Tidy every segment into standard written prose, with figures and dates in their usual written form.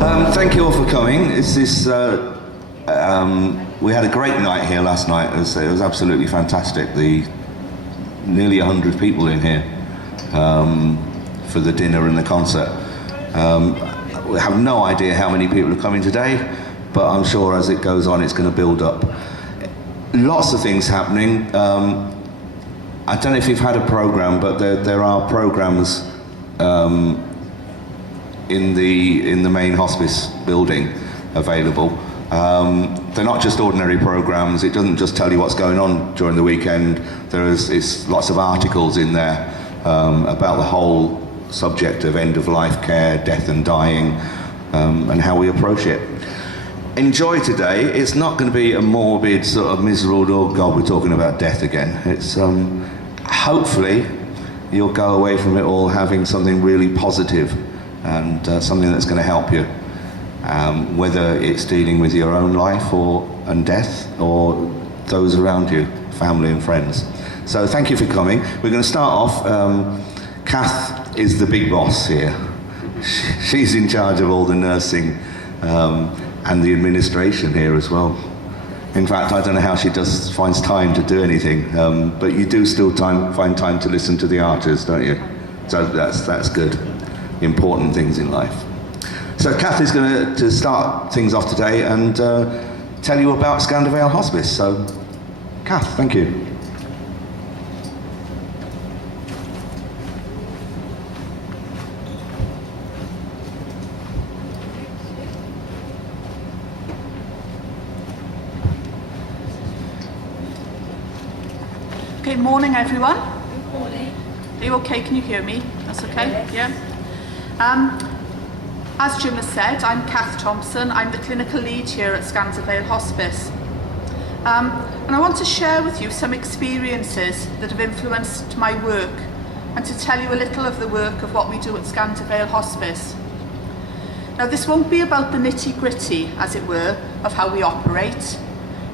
Thank you all for coming. We had a great night here last night. It was absolutely fantastic. Nearly 100 people in here for the dinner and the concert. We have no idea how many people are coming today, but I'm sure as it goes on, it's going to build up. Lots of things happening. I don't know if you've had a program, but there are programs in the main hospice building available. They're not just ordinary programs. It doesn't just tell you what's going on during the weekend. It's lots of articles in there about the whole subject of end-of-life care, death and dying, and how we approach it. Enjoy today. It's not going to be a morbid sort of miserable, oh God, we're talking about death again. It's hopefully you'll go away from it all having something really positive and something that's going to help you, whether it's dealing with your own life and death or those around you, family and friends. So thank you for coming. We're going to start off. Cath is the big boss here. She's in charge of all the nursing and the administration here as well. In fact, I don't know how she finds time to do anything, but you do still find time to listen to the archers, don't you? So that's good. Important things in life. So Cath is going to start things off today and tell you about Skanda Vale Hospice. So, Cath, thank you. Good morning, everyone. Good morning. Are you okay? Can you hear me? That's okay? Yes. Yeah? As Jim has said, I'm Cath Thompson. I'm the clinical lead here at Skanda Vale Hospice. And I want to share with you some experiences that have influenced my work and to tell you a little of the work of what we do at Skanda Vale Hospice. Now, this won't be about the nitty-gritty, as it were, of how we operate.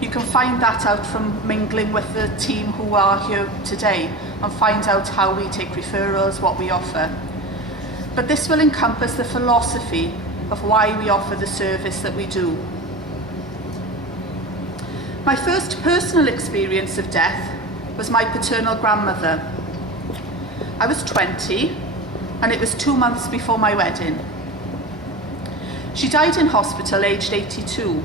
You can find that out from mingling with the team who are here today and find out how we take referrals, what we offer. But this will encompass the philosophy of why we offer the service that we do. My first personal experience of death was my paternal grandmother. I was 20 and it was 2 months before my wedding. She died in hospital aged 82.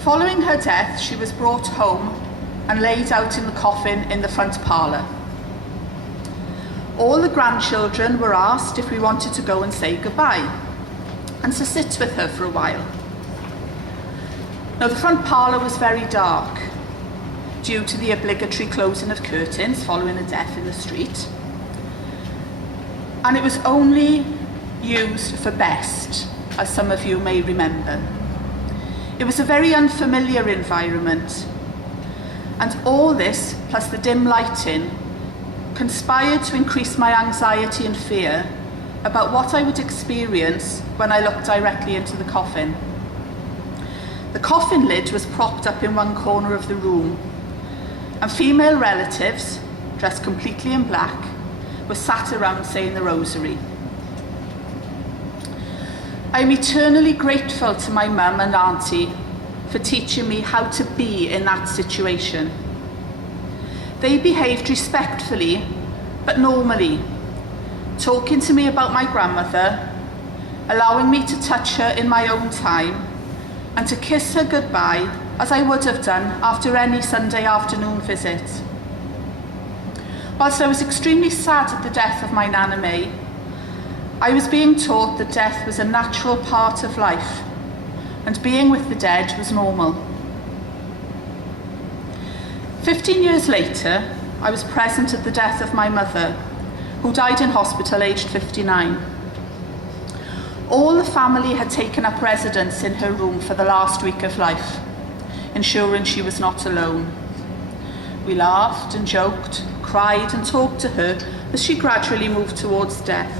Following her death, she was brought home and laid out in the coffin in the front parlour. All the grandchildren were asked if we wanted to go and say goodbye and to sit with her for a while. Now, the front parlour was very dark due to the obligatory closing of curtains following a death in the street, and it was only used for best, as some of you may remember. It was a very unfamiliar environment, and all this, plus the dim lighting, conspired to increase my anxiety and fear about what I would experience when I looked directly into the coffin. The coffin lid was propped up in one corner of the room, and female relatives, dressed completely in black, were sat around saying the rosary. I am eternally grateful to my mum and auntie for teaching me how to be in that situation. They behaved respectfully, but normally, talking to me about my grandmother, allowing me to touch her in my own time, and to kiss her goodbye as I would have done after any Sunday afternoon visit. Whilst I was extremely sad at the death of my Nana May, I was being taught that death was a natural part of life, and being with the dead was normal. 15 years later, I was present at the death of my mother, who died in hospital aged 59. All the family had taken up residence in her room for the last week of life, ensuring she was not alone. We laughed and joked, cried and talked to her as she gradually moved towards death.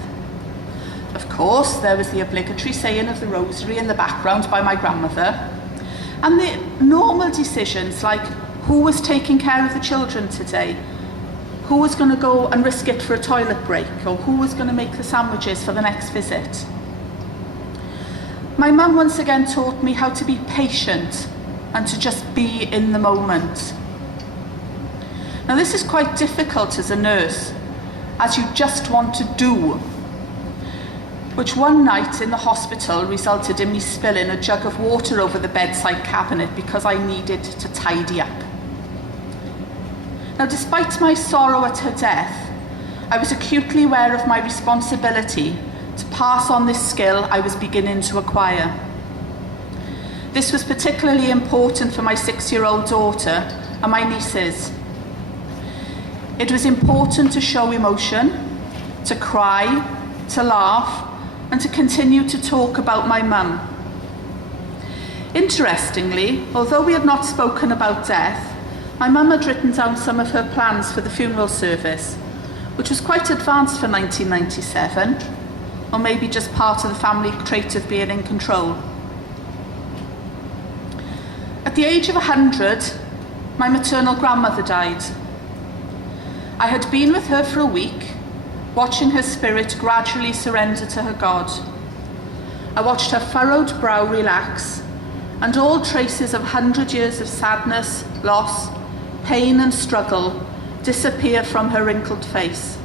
Of course, there was the obligatory saying of the rosary in the background by my grandmother, and the normal decisions like who was taking care of the children today, who was going to go and risk it for a toilet break, or who was going to make the sandwiches for the next visit. My mum once again taught me how to be patient and to just be in the moment. Now this is quite difficult as a nurse, as you just want to do, which one night in the hospital resulted in me spilling a jug of water over the bedside cabinet because I needed to tidy up. Now, despite my sorrow at her death, I was acutely aware of my responsibility to pass on this skill I was beginning to acquire. This was particularly important for my 6-year-old daughter and my nieces. It was important to show emotion, to cry, to laugh, and to continue to talk about my mum. Interestingly, although we had not spoken about death, my mum had written down some of her plans for the funeral service, which was quite advanced for 1997, or maybe just part of the family trait of being in control. At the age of 100, my maternal grandmother died. I had been with her for a week, watching her spirit gradually surrender to her God. I watched her furrowed brow relax, and all traces of 100 years of sadness, loss, pain and struggle disappear from her wrinkled face.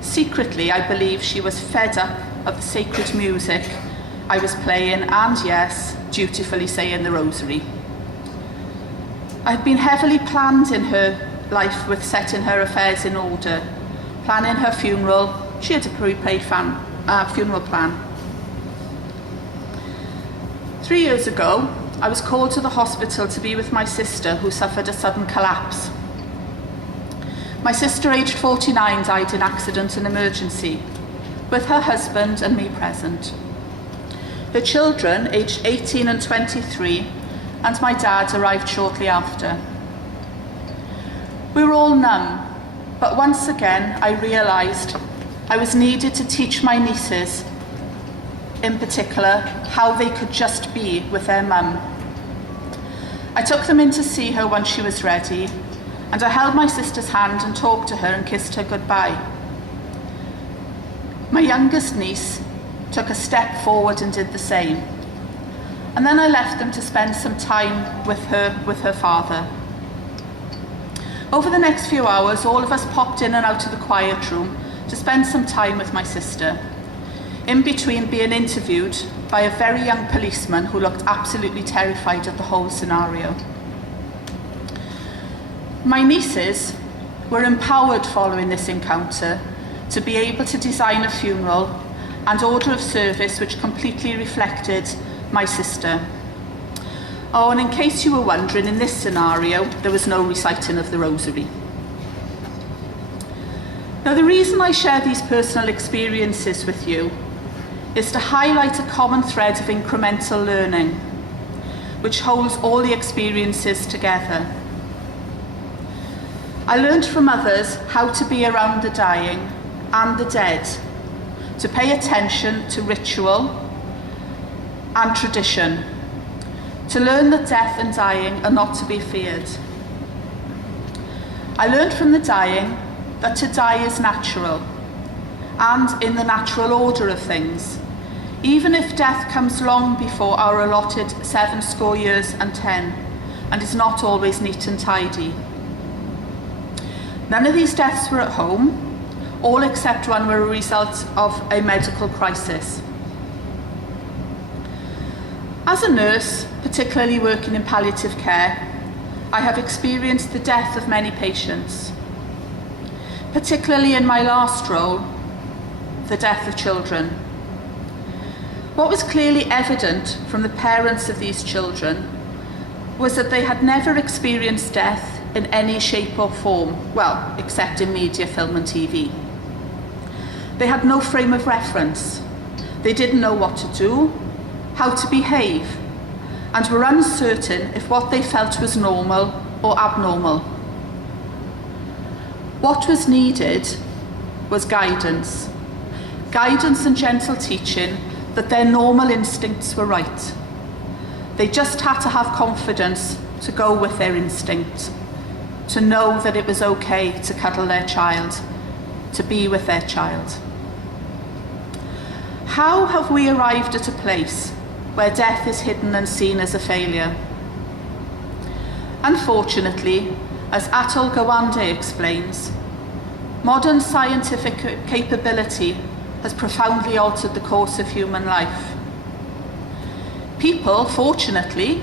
Secretly, I believe she was fed up of the sacred music I was playing and, yes, dutifully saying the rosary. I had been heavily planned in her life with setting her affairs in order, planning her funeral. She had a prepaid funeral plan. 3 years ago, I was called to the hospital to be with my sister who suffered a sudden collapse. My sister, aged 49, died in accident and emergency, with her husband and me present. Her children, aged 18 and 23, and my dad arrived shortly after. We were all numb, but once again I realised I was needed to teach my nieces, in particular, how they could just be with their mum. I took them in to see her once she was ready, and I held my sister's hand and talked to her and kissed her goodbye. My youngest niece took a step forward and did the same, and then I left them to spend some time with her father. Over the next few hours, all of us popped in and out of the quiet room to spend some time with my sister, in between being interviewed by a very young policeman who looked absolutely terrified at the whole scenario. My nieces were empowered following this encounter to be able to design a funeral and order of service which completely reflected my sister. Oh, and in case you were wondering, in this scenario, there was no reciting of the rosary. Now, the reason I share these personal experiences with you is to highlight a common thread of incremental learning, which holds all the experiences together. I learned from others how to be around the dying and the dead, to pay attention to ritual and tradition, to learn that death and dying are not to be feared. I learned from the dying that to die is natural and in the natural order of things, even if death comes long before our allotted 70 years and 10 and is not always neat and tidy. None of these deaths were at home, all except one were a result of a medical crisis. As a nurse, particularly working in palliative care, I have experienced the death of many patients, particularly in my last role, the death of children. What was clearly evident from the parents of these children was that they had never experienced death in any shape or form, well, except in media, film and TV. They had no frame of reference. They didn't know what to do, how to behave, and were uncertain if what they felt was normal or abnormal. What was needed was guidance and gentle teaching that their normal instincts were right. They just had to have confidence to go with their instinct, to know that it was okay to cuddle their child, to be with their child. How have we arrived at a place where death is hidden and seen as a failure? Unfortunately, as Atul Gawande explains, modern scientific capability has profoundly altered the course of human life. People, fortunately,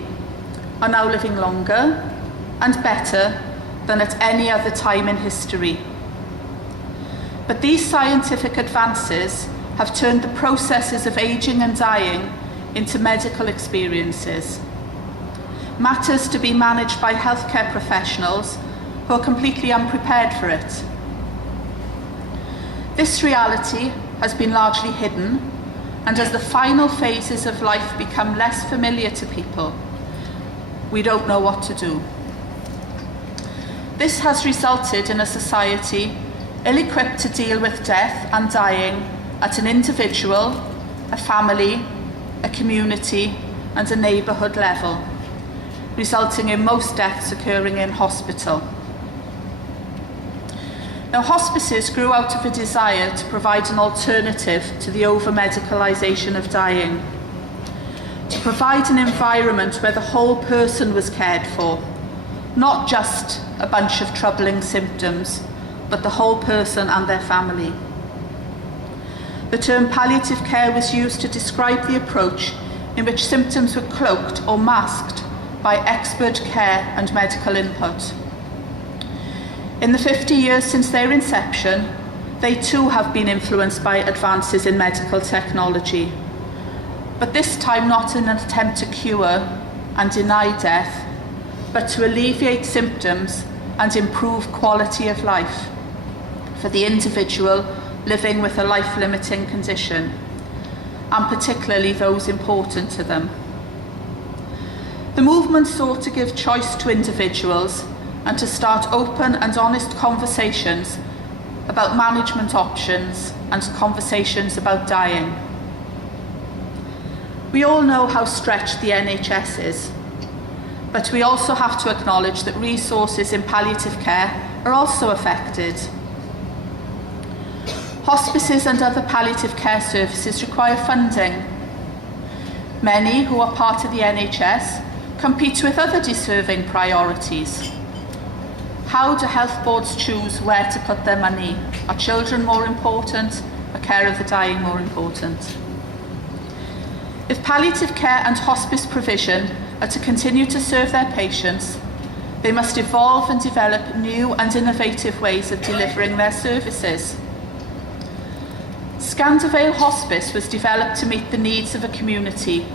are now living longer and better than at any other time in history. But these scientific advances have turned the processes of aging and dying into medical experiences, matters to be managed by healthcare professionals who are completely unprepared for it. This reality has been largely hidden, and as the final phases of life become less familiar to people, we don't know what to do. This has resulted in a society ill-equipped to deal with death and dying at an individual, a family, a community, and a neighbourhood level, resulting in most deaths occurring in hospital. Now, hospices grew out of a desire to provide an alternative to the over-medicalisation of dying, to provide an environment where the whole person was cared for, not just a bunch of troubling symptoms, but the whole person and their family. The term palliative care was used to describe the approach in which symptoms were cloaked or masked by expert care and medical input. In the 50 years since their inception, they too have been influenced by advances in medical technology, but this time not in an attempt to cure and deny death, but to alleviate symptoms and improve quality of life for the individual living with a life-limiting condition, and particularly those important to them. The movement sought to give choice to individuals and to start open and honest conversations about management options and conversations about dying. We all know how stretched the NHS is, but we also have to acknowledge that resources in palliative care are also affected. Hospices and other palliative care services require funding. Many who are part of the NHS compete with other deserving priorities. How do health boards choose where to put their money? Are children more important? Are care of the dying more important? If palliative care and hospice provision are to continue to serve their patients, they must evolve and develop new and innovative ways of delivering their services. Skanda Vale Hospice was developed to meet the needs of a community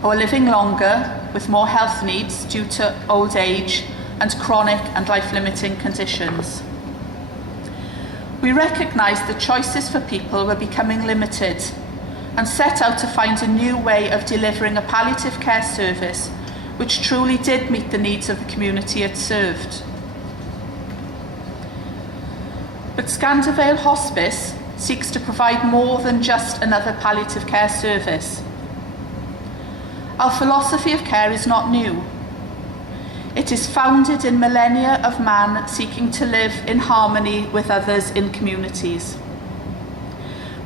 who are living longer with more health needs due to old age and chronic and life-limiting conditions. We recognised that choices for people were becoming limited and set out to find a new way of delivering a palliative care service which truly did meet the needs of the community it served. But Skanda Vale Hospice seeks to provide more than just another palliative care service. Our philosophy of care is not new. It is founded in millennia of man seeking to live in harmony with others in communities.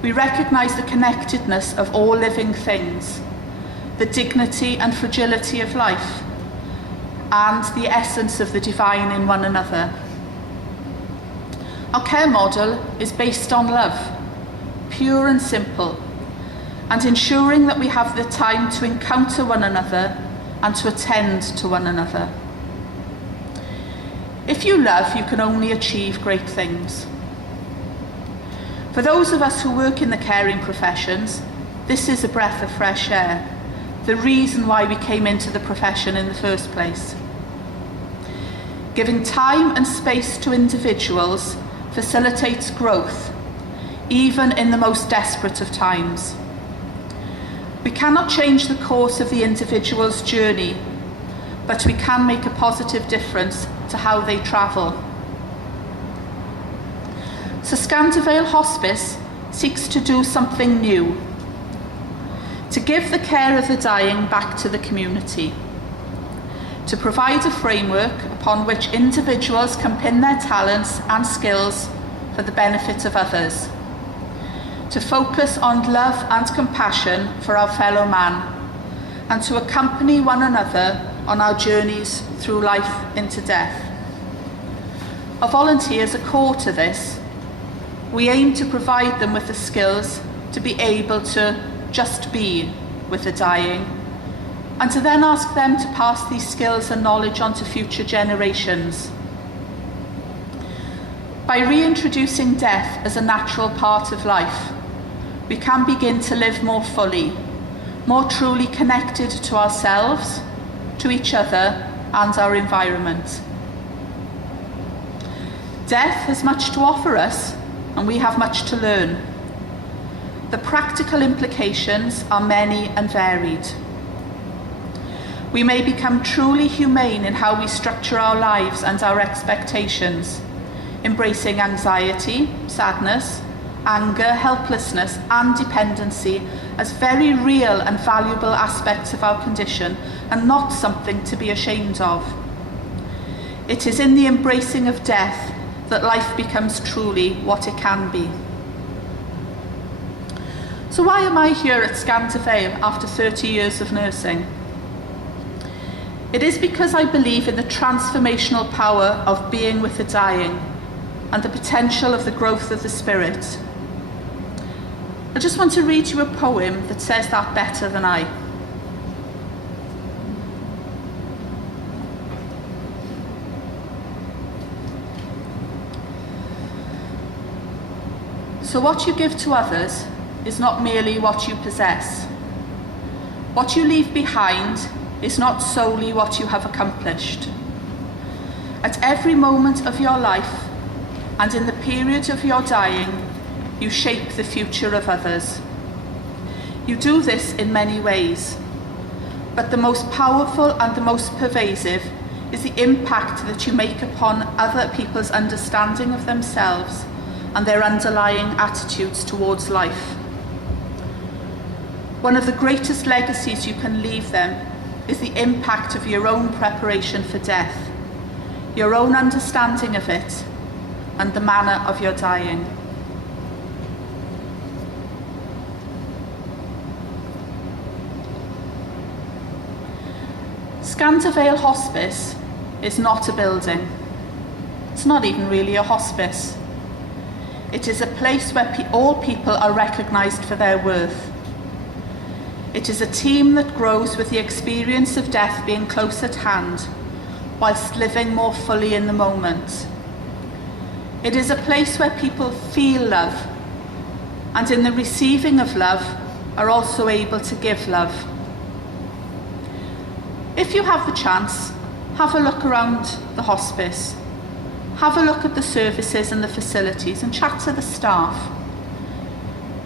We recognise the connectedness of all living things, the dignity and fragility of life, and the essence of the divine in one another. Our care model is based on love, pure and simple, and ensuring that we have the time to encounter one another and to attend to one another. If you love, you can only achieve great things. For those of us who work in the caring professions, this is a breath of fresh air, the reason why we came into the profession in the first place. Giving time and space to individuals facilitates growth, even in the most desperate of times. We cannot change the course of the individual's journey, but we can make a positive difference to how they travel. So Skanda Vale Hospice seeks to do something new, to give the care of the dying back to the community, to provide a framework upon which individuals can pin their talents and skills for the benefit of others, to focus on love and compassion for our fellow man, and to accompany one another on our journeys through life into death. Our volunteers are core to this. We aim to provide them with the skills to be able to just be with the dying, and to then ask them to pass these skills and knowledge on to future generations. By reintroducing death as a natural part of life, we can begin to live more fully, more truly connected to ourselves, to each other, and our environment. Death has much to offer us, and we have much to learn. The practical implications are many and varied. We may become truly humane in how we structure our lives and our expectations, embracing anxiety, sadness, anger, helplessness, and dependency as very real and valuable aspects of our condition, and not something to be ashamed of. It is in the embracing of death that life becomes truly what it can be. So why am I here at Skanda Vale after 30 years of nursing? It is because I believe in the transformational power of being with the dying and the potential of the growth of the spirit. I just want to read you a poem that says that better than I. So what you give to others is not merely what you possess. What you leave behind is not solely what you have accomplished. At every moment of your life and in the period of your dying, you shape the future of others. You do this in many ways, but the most powerful and the most pervasive is the impact that you make upon other people's understanding of themselves and their underlying attitudes towards life. One of the greatest legacies you can leave them is the impact of your own preparation for death, your own understanding of it, and the manner of your dying. Skanda Vale Hospice is not a building. It's not even really a hospice. It is a place where all people are recognised for their worth. It is a team that grows with the experience of death being close at hand, whilst living more fully in the moment. It is a place where people feel love, and in the receiving of love are also able to give love. If you have the chance, have a look around the hospice. Have a look at the services and the facilities and chat to the staff.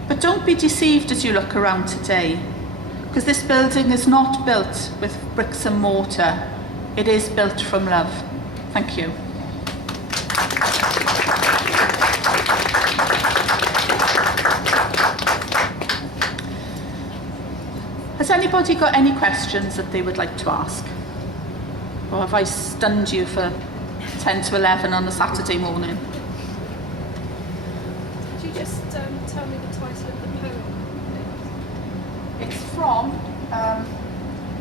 But don't be deceived as you look around today, because this building is not built with bricks and mortar. It is built from love. Thank you. Has anybody got any questions that they would like to ask? Or have I stunned you for 10 to 11 on a Saturday morning? Could you just tell me the title of the poem? It's from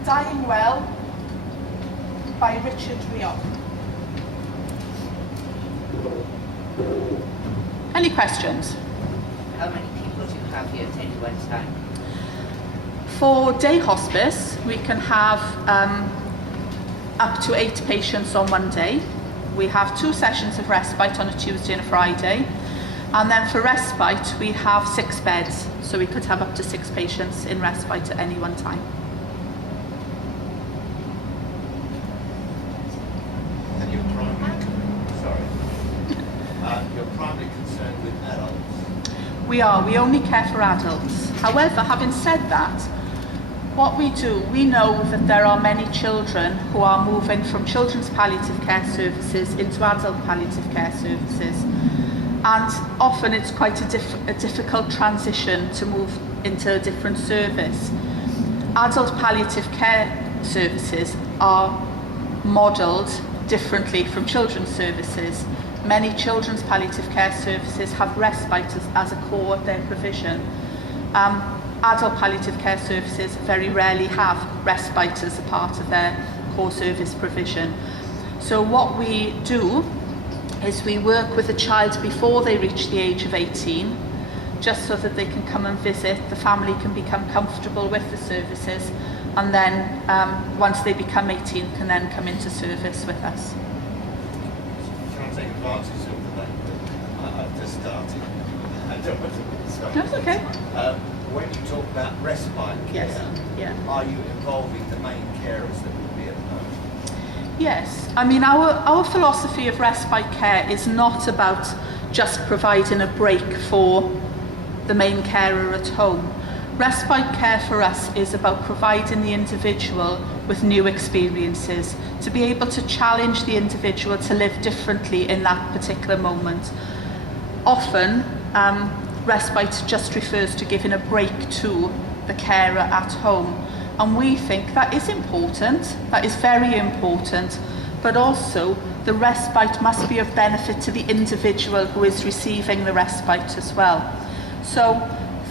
Dying Well by Richard Rioch. Any questions? How many people do you have here at any one time? For day hospice, we can have up to 8 patients on one day. We have 2 sessions of respite on a Tuesday and a Friday. And then for respite, we have 6 beds. So we could have up to 6 patients in respite at any one time. And you're primarily concerned with adults? We are. We only care for adults. However, having said that, what we do, we know that there are many children who are moving from children's palliative care services into adult palliative care services. And often it's quite a difficult transition to move into a different service. Adult palliative care services are modelled differently from children's services, many children's palliative care services have respite as a core of their provision. Adult palliative care services very rarely have respite as a part of their core service provision. So what we do is we work with a child before they reach the age of 18, just so that they can come and visit, the family can become comfortable with the services, and then once they become 18 can then come into service with us. Can I take advantage of the fact that I've just started? I don't want to stop. That's okay. When you talk about respite care, Yes. Yeah. are you involving the main carers that would be at home? Yes, I mean our philosophy of respite care is not about just providing a break for the main carer at home. Respite care for us is about providing the individual with new experiences, to be able to challenge the individual to live differently in that particular moment. Often, respite just refers to giving a break to the carer at home. And we think that is important, that is very important, but also the respite must be of benefit to the individual who is receiving the respite as well. So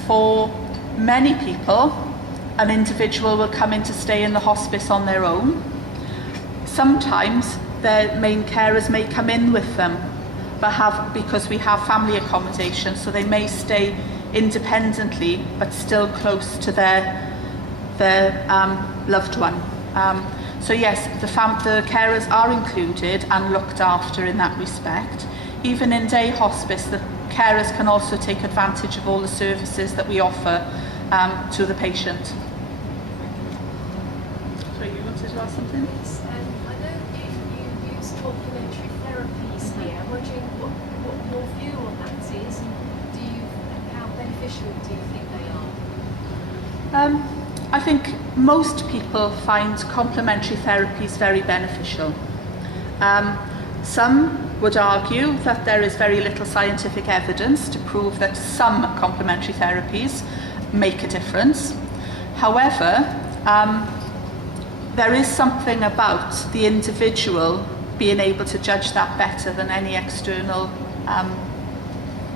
for many people, an individual will come in to stay in the hospice on their own. Sometimes their main carers may come in with them, but because we have family accommodation, so they may stay independently but still close to their loved one. So yes, the carers are included and looked after in that respect. Even in day hospice, the carers can also take advantage of all the services that we offer to the patient. Sorry, you wanted to ask something? Yes, I know you use complementary therapies here. I'm wondering what your view on that is. How beneficial do you think they are? I think most people find complementary therapies very beneficial. Some would argue that there is very little scientific evidence to prove that some complementary therapies make a difference. However, there is something about the individual being able to judge that better than any external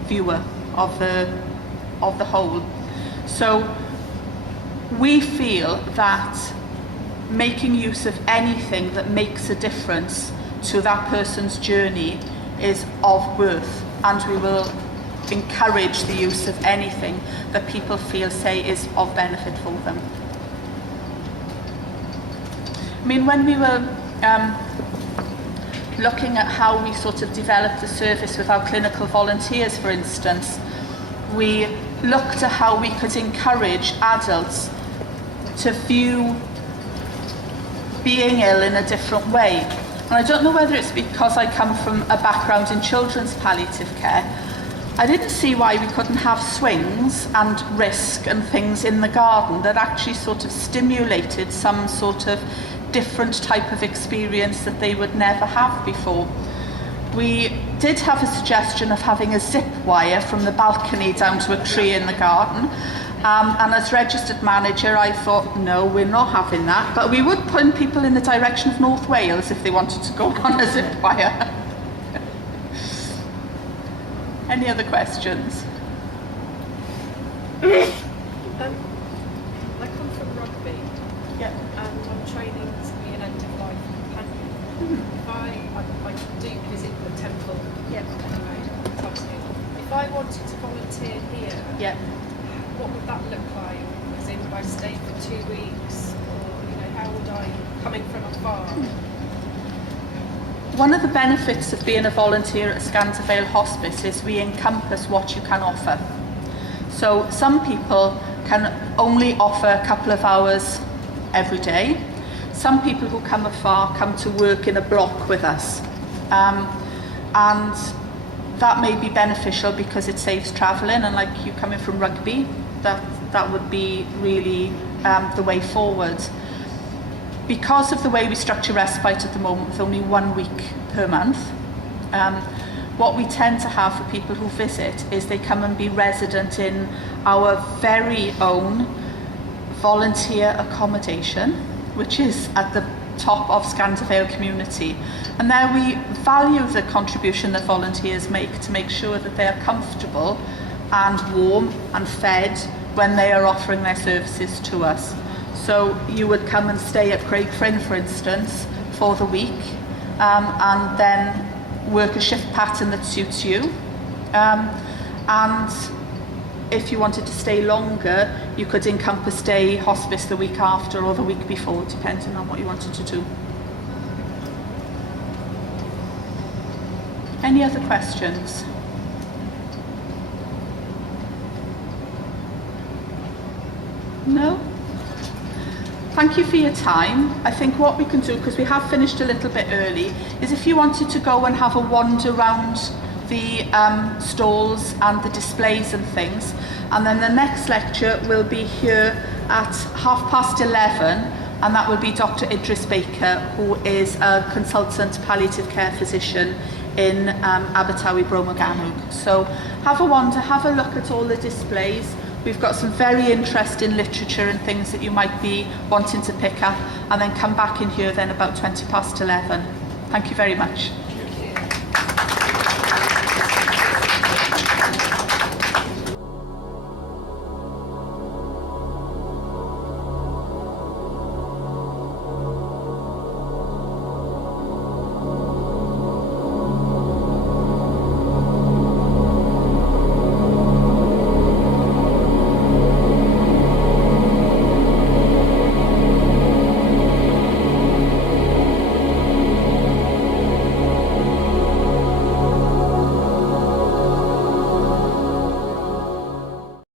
viewer of the whole. So we feel that making use of anything that makes a difference to that person's journey is of worth, and we will encourage the use of anything that people feel is of benefit for them. I mean, when we were looking at how we sort of developed the service with our clinical volunteers, for instance, we looked at how we could encourage adults to view being ill in a different way. And I don't know whether it's because I come from a background in children's palliative care. I didn't see why we couldn't have swings and risk and things in the garden that actually sort of stimulated some sort of different type of experience that they would never have before. We did have a suggestion of having a zip wire from the balcony down to a tree in the garden. And as registered manager, I thought, no, we're not having that. But we would point people in the direction of North Wales if they wanted to go on a zip wire. Any other questions? I come from rugby, Yeah. and I'm training to be an end-of-life companion. If I do visit the temple Yeah. anyway, if I wanted to volunteer here, Yeah. what would that look like? As in, would I stay for 2 weeks, or how would I, coming from afar? One of the benefits of being a volunteer at Skanda Vale Hospice is we encompass what you can offer. So some people can only offer a couple of hours every day. Some people who come afar come to work in a block with us. And that may be beneficial because it saves travelling, and like you coming from rugby, that would be really the way forward. Because of the way we structure respite at the moment with only 1 week per month, what we tend to have for people who visit is they come and be resident in our very own volunteer accommodation, which is at the top of Skanda Vale community. And there we value the contribution that volunteers make to make sure that they are comfortable and warm and fed when they are offering their services to us. So you would come and stay at Craig Fryn, for instance, for the week, and then work a shift pattern that suits you. And if you wanted to stay longer, you could encompass day hospice the week after or the week before, depending on what you wanted to do. Any other questions? No? Thank you for your time. I think what we can do, because we have finished a little bit early, is if you wanted to go and have a wander around the stalls and the displays and things, and then the next lecture will be here at 11:30, and that will be Dr. Idris Baker, who is a consultant palliative care physician in Abertawe Bro Morgannwg. So have a wander, have a look at all the displays. We've got some very interesting literature and things that you might be wanting to pick up, and then come back in here then about 11:20. Thank you very much.